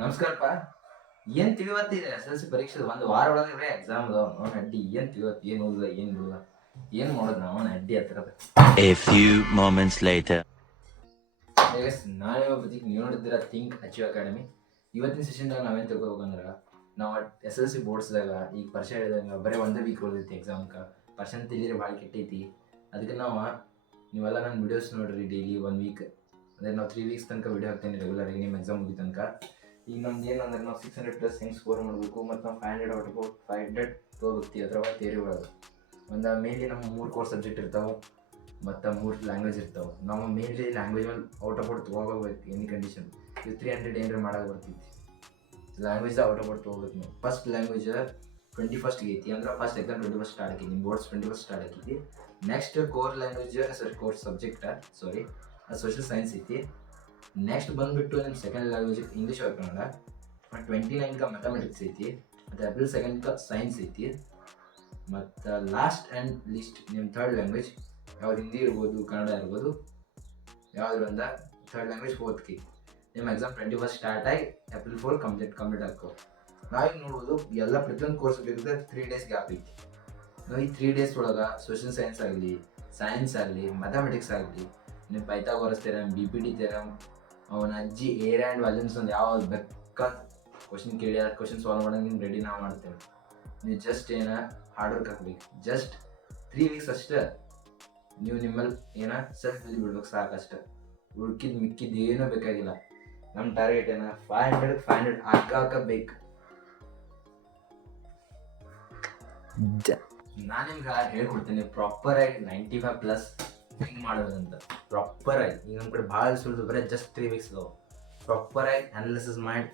ನಮಸ್ಕಾರಪ್ಪ. ಏನ್ ತಿಳಿವತ್ತಿದೆ SSLC ಪರೀಕ್ಷೆ ಒಂದು ವಾರ ಒಳಗೆ ಎಕ್ಸಾಮ್ ಅದಾವ. ಅವ್ನ ಅಡ್ಡಿ ಏನ್ ತಿಳಿವತ್ತು, ಏನ್ ಓದಿಲ್ಲ, ಏನ್ ಬಿಡುದ, ಏನ್ ಮಾಡೋದು ನಾವು ಅಡ್ಡಿ ಹತ್ತಿರದ. A few moments later. ನಾಳೆ ಬದಿಗೆ ನೀವು ನೋಡಿದ್ದೀರ ಥಿಂಕ್ ಅಚೀವ್ ಅಕಾಡೆಮಿ. ಇವತ್ತಿನ ಸೆಷನ್ದಾಗ ನಾವೇನು ತಿಳ್ಕೊಬೇಕಂದ್ರೆ, ನಾವು SSLC ಬೋರ್ಡ್ಸ್ದಾಗ ಈಗ ಪರಿಚಯ ಹೇಳಿದಂಗೆ ಬರೀ ಒಂದೇ ವೀಕ್ ಉಳಿದೈತಿ ಎಕ್ಸಾಮ್ಗೆ. ಪರ್ಸೆಂಟ್ ತಿಳಿರಿ ಭಾಳ ಕೆಟ್ಟೈತಿ. ಅದಕ್ಕೆ ನೀವೆಲ್ಲ ನನ್ನ ವಿಡಿಯೋಸ್ ನೋಡ್ರಿ ಡೈಲಿ 1 ವೀಕ್. ಅಂದರೆ ನಾವು 3 ವೀಕ್ಸ್ ತನಕ ವಿಡಿಯೋ ಹಾಕ್ತೇನೆ ರೆಗ್ಯುಲರ್ ಆಗಿ ನಿಮ್ಮ ಎಕ್ಸಾಮ್ ಮುಗಿ ತನಕ. ಈಗ ನಮ್ದು ಏನಂದ್ರೆ ನಾವು 600+ ಹೆಂಗೆ ಸ್ಕೋರ್ ಮಾಡಬೇಕು ಮತ್ತು ನಾವು 500 ಔಟ್ ಆಫ್ 500 ತೊಗೋಬೇಕು ಅದ್ರೊಳಗೆ ಥಿಯರಿ ಒಳಗೆ. ಒಂದು ಮೇನ್ಲಿ ನಮ್ಮ 3 ಕೋರ್ ಸಬ್ಜೆಕ್ಟ್ ಇರ್ತಾವೆ ಮತ್ತು 3 ಲ್ಯಾಂಗ್ವೇಜ್ ಇರ್ತಾವೆ. ನಾವು ಮೇನ್ಲಿ ಲ್ಯಾಂಗ್ವೇಜ್ ಮೇಲೆ ಔಟ್ ಆಫ್ ಔಟ್ ತೊಗೋಬೇಕು ಎನಿ ಕಂಡೀಷನ್. ಇದು 300 ಏನಾರ ಮಾಡೋಕೆ ಬರ್ತೈತಿ. ಲ್ಯಾಂಗ್ವೇಜ್ ಔಟ್ ಆಫ್ ಔಟ್ ತೊಗೋಬೇಕು ನೀವು. ಫಸ್ಟ್ ಲ್ಯಾಂಗ್ವೇಜ್ 21st ಐತಿ, ಅಂದ್ರೆ ಫಸ್ಟ್ ಎಕ್ಸಾಮ್ 21st ಸ್ಟಾರ್ಟ್ ಆಕೈತಿ. ನಿಮ್ಮ ಬೋರ್ಡ್ಸ್ 21st ಸ್ಟಾರ್ಟ್ ಆಕೈತಿ. Next core language core subject ಅದು ಸೋಷಿಯಲ್ ಸೈನ್ಸ್ ಐತಿ. ನೆಕ್ಸ್ಟ್ ಬಂದುಬಿಟ್ಟು ನಿಮ್ಮ second language English or Kannada. 29ಗೆ ಮ್ಯಾಥಮೆಟಿಕ್ಸ್ ಐತಿ. ಮತ್ತು April 2ಗೆ ಸೈನ್ಸ್ ಐತಿ. ಮತ್ತು ಲಾಸ್ಟ್ ಆ್ಯಂಡ್ ಲೀಸ್ಟ್ ನಿಮ್ಮ ಥರ್ಡ್ ಲ್ಯಾಂಗ್ವೇಜ್ ಯಾವ್ದು ಹಿಂದಿ ಇರ್ಬೋದು, ಕನ್ನಡ ಇರ್ಬೋದು, ಯಾವ್ದು ಬಂದ ಥರ್ಡ್ ಲ್ಯಾಂಗ್ವೇಜ್ 4th ಐತಿ. ನಿಮ್ಮ ಎಕ್ಸಾಮ್ 21st ಸ್ಟಾರ್ಟ್ ಆಗಿ April 4 ಕಂಪ್ಲೀಟ್ ಆಗ್ತವೆ. ನಾವೀಗ ನೋಡ್ಬೋದು ಎಲ್ಲ ಪ್ರತಿಯೊಂದು ಕೋರ್ಸ್ ಬೇಕಾದ್ರೆ 3 ಡೇಸ್ ಗ್ಯಾಪ್ ಐತಿ. ನಾವು ಈ 3 ಡೇಸ್ ಒಳಗೆ ಸೋಷಿಯಲ್ ಸೈನ್ಸ್ ಆಗಲಿ, ಸೈನ್ಸ್ ಆಗಲಿ, ಮ್ಯಾಥಮೆಟಿಕ್ಸ್ ಆಗಲಿ, ನಿಮ್ಮ ಪೈಥಾಗೋರಸ್ ಥಿಯರಮ್, BPT ಥಿಯರಮ್, ಅವನ ಅಜ್ಜಿ ಏರಿಯಾ ಆ್ಯಂಡ್ ವ್ಯಾಲ್ಯೂನ್ಸ್ ಒಂದು ಯಾವ್ದು ಬೇಕಾದ ಕ್ವಶನ್ ಕೇಳಿ ಆ ಕ್ವಶನ್ ಸಾಲ್ವ್ ಮಾಡೋದು ನಿಮ್ಗೆ ರೆಡಿ ನಾವು ಮಾಡ್ತೇವೆ. ನೀವು ಜಸ್ಟ್ ಹಾರ್ಡ್ ವರ್ಕ್ ಹಾಕ್ಬೇಕು. ಜಸ್ಟ್ 3 ವೀಕ್ಸ್ ಅಷ್ಟೇ ನೀವು ನಿಮ್ಮಲ್ಲಿ ಸೆಲ್ಫ್ ಬಿಲ್ ಬಿಡ್ಬೇಕು ಸಾಕಷ್ಟೆ. ಮಿಕ್ಕಿದ್ದು ಏನೂ ಬೇಕಾಗಿಲ್ಲ. ನಮ್ಮ ಟಾರ್ಗೆಟ್ 500 ಹಾಕಬೇಕು. ನಾನು ನಿಮ್ಗೆ ಹೇಳ್ಕೊಡ್ತೀನಿ ಪ್ರಾಪರಾಗಿ 95+ ಹೆಂಗೆ ಮಾಡೋದಂತ. ಪ್ರಾಪರಾಗಿ ಈಗ ನಮ್ಮ ಕಡೆ ಭಾಳ ಸುಳ್ದು ಬರೀ ಜಸ್ಟ್ 3 ವೀಕ್ಸ್ ಅದಾವೆ. ಪ್ರಾಪರಾಗಿ ಅನಾಲಿಸಿಸ್ ಮಾಡಿ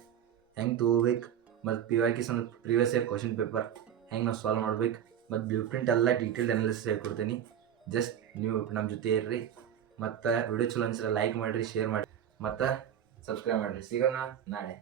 ಹೆಂಗೆ ತೊಗೋಬೇಕು, ಮತ್ತು PYQs ಅಂದ್ರೆ ಪ್ರೀವಿಯಸ್ ಇಯರ್ ಕ್ವಶನ್ ಪೇಪರ್ ಹೆಂಗೆ ನಾವು ಸಾಲ್ವ್ ಮಾಡ್ಬೇಕು, ಮತ್ತು ಬ್ಲೂ ಪ್ರಿಂಟ್ ಎಲ್ಲ ಡೀಟೇಲ್ಡ್ ಅನಾಲಿಸಿಸ್ ಹೇಳ್ಕೊಡ್ತೀನಿ. ಜಸ್ಟ್ ನೀವು ನಮ್ಮ ಜೊತೆ ಇರ್ರಿ. ಮತ್ತು ವಿಡಿಯೋ ಚಲೋ ಅನ್ಸಿದ್ರೆ ಲೈಕ್ ಮಾಡಿರಿ, ಶೇರ್ ಮಾಡಿ, ಮತ್ತು ಸಬ್ಸ್ಕ್ರೈಬ್ ಮಾಡಿರಿ. ಸಿಗೋಣ ನಾಳೆ.